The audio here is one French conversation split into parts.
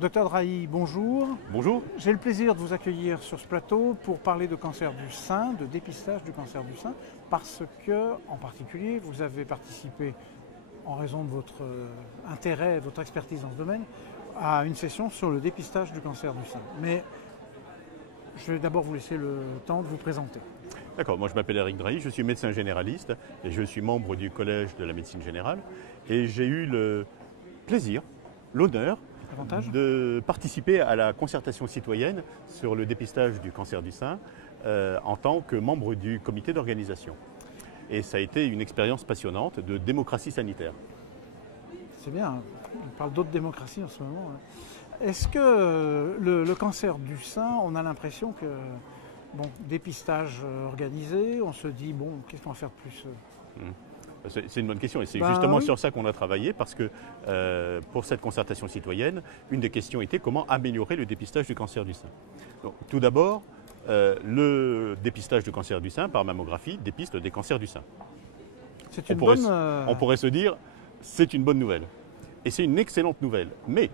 Docteur Drahi, bonjour. Bonjour. J'ai le plaisir de vous accueillir sur ce plateau pour parler de cancer du sein, de dépistage du cancer du sein, parce que, en particulier, vous avez participé, en raison de votre intérêt, votre expertise dans ce domaine, à une session sur le dépistage du cancer du sein. Mais je vais d'abord vous laisser le temps de vous présenter. D'accord, moi je m'appelle Eric Drahi, je suis médecin généraliste et je suis membre du Collège de la médecine générale. Et j'ai eu le plaisir, l'honneur de participer à la concertation citoyenne sur le dépistage du cancer du sein en tant que membre du comité d'organisation. Et ça a été une expérience passionnante de démocratie sanitaire. C'est bien, on parle d'autres démocraties en ce moment. Est-ce que le cancer du sein, on a l'impression que, bon, dépistage organisé, on se dit, bon, qu'est-ce qu'on va faire de plus C'est une bonne question et c'est justement sur ça qu'on a travaillé parce que pour cette concertation citoyenne, une des questions était comment améliorer le dépistage du cancer du sein. Donc, tout d'abord, le dépistage du cancer du sein par mammographie dépiste des cancers du sein. C'est une bonne... On pourrait se dire, c'est une bonne nouvelle. Et c'est une excellente nouvelle. Mais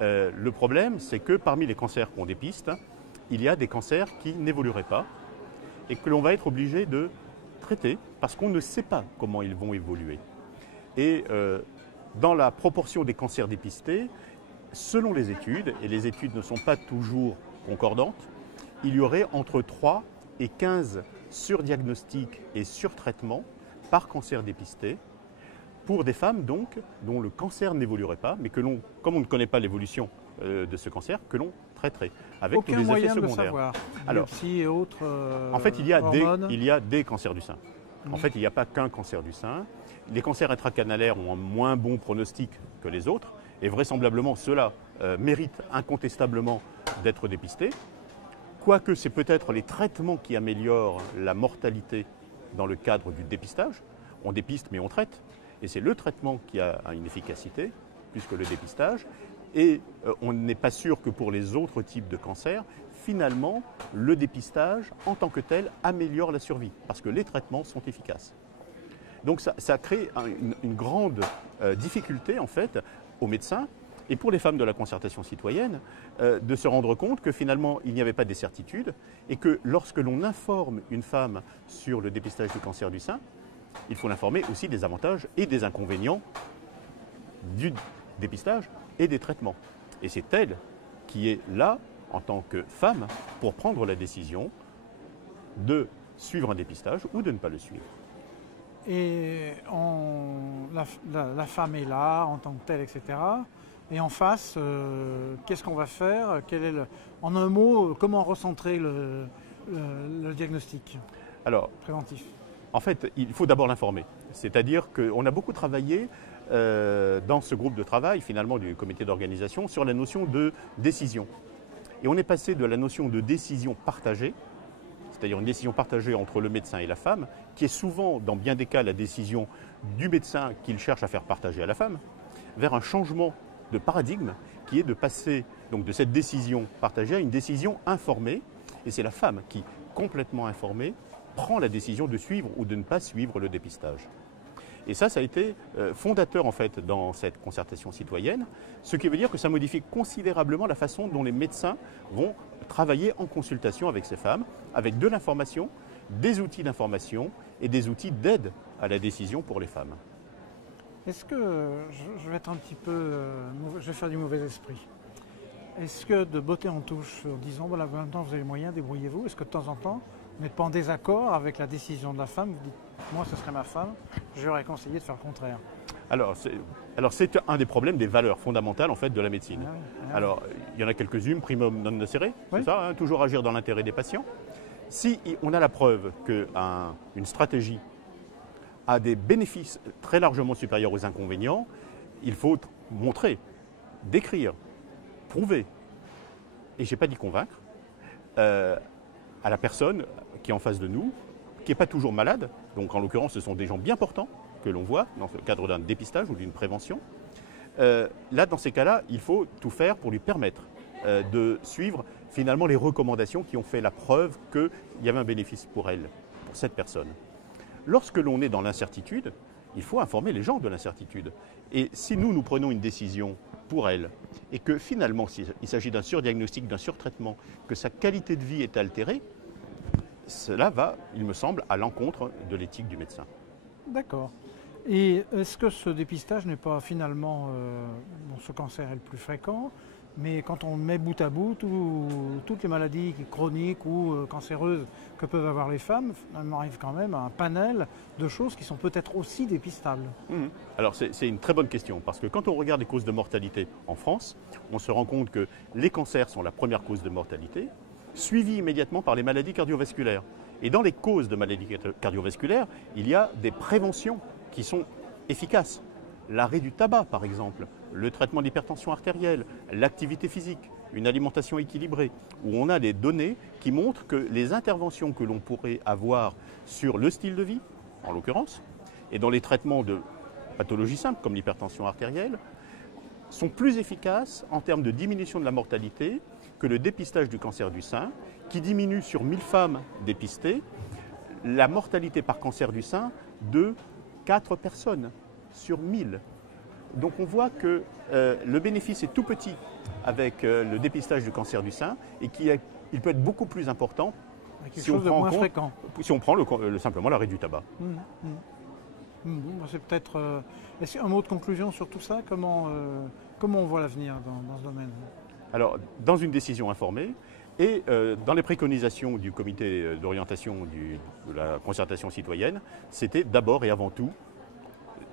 le problème, c'est que parmi les cancers qu'on dépiste, il y a des cancers qui n'évolueraient pas et que l'on va être obligé de traiter parce qu'on ne sait pas comment ils vont évoluer. Et dans la proportion des cancers dépistés, selon les études, et les études ne sont pas toujours concordantes, il y aurait entre 3 et 15 surdiagnostics et surtraitements par cancer dépisté pour des femmes donc dont le cancer n'évoluerait pas, mais que l'on, comme on ne connaît pas l'évolution de ce cancer, que l'on traiterait avec tous les effets secondaires. Savoir. Alors, et autres, en fait, il y a des cancers du sein. En fait, il n'y a pas qu'un cancer du sein. Les cancers intracanalaires ont un moins bon pronostic que les autres, et vraisemblablement ceux-là méritent incontestablement d'être dépistés. Quoique c'est peut-être les traitements qui améliorent la mortalité dans le cadre du dépistage. On dépiste mais on traite, et c'est le traitement qui a une efficacité plus que le dépistage. Et on n'est pas sûr que pour les autres types de cancers, finalement, le dépistage en tant que tel améliore la survie, parce que les traitements sont efficaces. Donc ça crée une grande difficulté en fait aux médecins et pour les femmes de la concertation citoyenne de se rendre compte que finalement il n'y avait pas de certitude et que lorsque l'on informe une femme sur le dépistage du cancer du sein, il faut l'informer aussi des avantages et des inconvénients du dépistage et des traitements. Et c'est elle qui est là, en tant que femme, pour prendre la décision de suivre un dépistage ou de ne pas le suivre. Et la femme est là, en tant que telle, etc. Et en face, qu'est-ce qu'on va faire? En un mot, comment recentrer le diagnostic préventif? En fait, il faut d'abord l'informer. C'est-à-dire qu'on a beaucoup travaillé dans ce groupe de travail, finalement, du comité d'organisation, sur la notion de décision. Et on est passé de la notion de décision partagée, c'est-à-dire une décision partagée entre le médecin et la femme, qui est souvent, dans bien des cas, la décision du médecin qu'il cherche à faire partager à la femme, vers un changement de paradigme qui est de passer donc, de cette décision partagée à une décision informée. Et c'est la femme qui, complètement informée, prend la décision de suivre ou de ne pas suivre le dépistage. Et ça a été fondateur en fait dans cette concertation citoyenne, ce qui veut dire que ça modifie considérablement la façon dont les médecins vont travailler en consultation avec ces femmes, avec de l'information, des outils d'information et des outils d'aide à la décision pour les femmes. Est-ce que, je vais être un petit peu, je vais faire du mauvais esprit. Est-ce que de botter en touche en disant, voilà, maintenant vous avez les moyens, débrouillez-vous, est-ce que de temps en temps, vous n'êtes pas en désaccord avec la décision de la femme, vous dites, moi ce serait ma femme, je leur ai conseillé de faire le contraire? Alors c'est un des problèmes des valeurs fondamentales en fait de la médecine. Alors il y en a quelques-unes, primum non nocere, c'est ça, toujours agir dans l'intérêt des patients. Si on a la preuve qu'une stratégie a des bénéfices très largement supérieurs aux inconvénients, il faut montrer, décrire, prouver, et je n'ai pas dit convaincre, à la personne qui est en face de nous, qui n'est pas toujours malade, donc en l'occurrence ce sont des gens bien portants que l'on voit dans le cadre d'un dépistage ou d'une prévention. Là, dans ces cas-là, il faut tout faire pour lui permettre de suivre finalement les recommandations qui ont fait la preuve qu'il y avait un bénéfice pour elle, pour cette personne. Lorsque l'on est dans l'incertitude, il faut informer les gens de l'incertitude. Et si nous prenons une décision pour elle, et que finalement, s'il s'agit d'un surdiagnostic, d'un surtraitement, que sa qualité de vie est altérée, cela va, il me semble, à l'encontre de l'éthique du médecin. D'accord. Et est-ce que ce dépistage n'est pas finalement, bon, ce cancer est le plus fréquent, mais quand on met bout à bout toutes les maladies chroniques ou cancéreuses que peuvent avoir les femmes, on arrive quand même à un panel de choses qui sont peut-être aussi dépistables. Alors c'est une très bonne question, parce que quand on regarde les causes de mortalité en France, on se rend compte que les cancers sont la première cause de mortalité, suivie immédiatement par les maladies cardiovasculaires. Et dans les causes de maladies cardiovasculaires, il y a des préventions qui sont efficaces. L'arrêt du tabac, par exemple, le traitement de l'hypertension artérielle, l'activité physique, une alimentation équilibrée, où on a des données qui montrent que les interventions que l'on pourrait avoir sur le style de vie, en l'occurrence, et dans les traitements de pathologies simples comme l'hypertension artérielle, sont plus efficaces en termes de diminution de la mortalité que le dépistage du cancer du sein, qui diminue sur 1000 femmes dépistées la mortalité par cancer du sein de 4 personnes sur 1000. Donc on voit que le bénéfice est tout petit avec le dépistage du cancer du sein et qu'il peut être beaucoup plus important si on prend simplement l'arrêt du tabac. C'est peut-être. Est-ce un mot de conclusion sur tout ça? Comment on voit l'avenir dans ce domaine? Alors, dans une décision informée et dans les préconisations du comité d'orientation de la concertation citoyenne, c'était d'abord et avant tout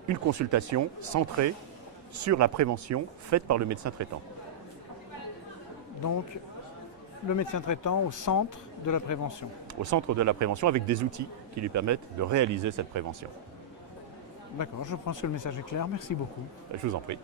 une consultation centrée sur la prévention faite par le médecin traitant. Donc, le médecin traitant au centre de la prévention. Au centre de la prévention avec des outils qui lui permettent de réaliser cette prévention. D'accord, je pense que le message est clair. Merci beaucoup. Je vous en prie.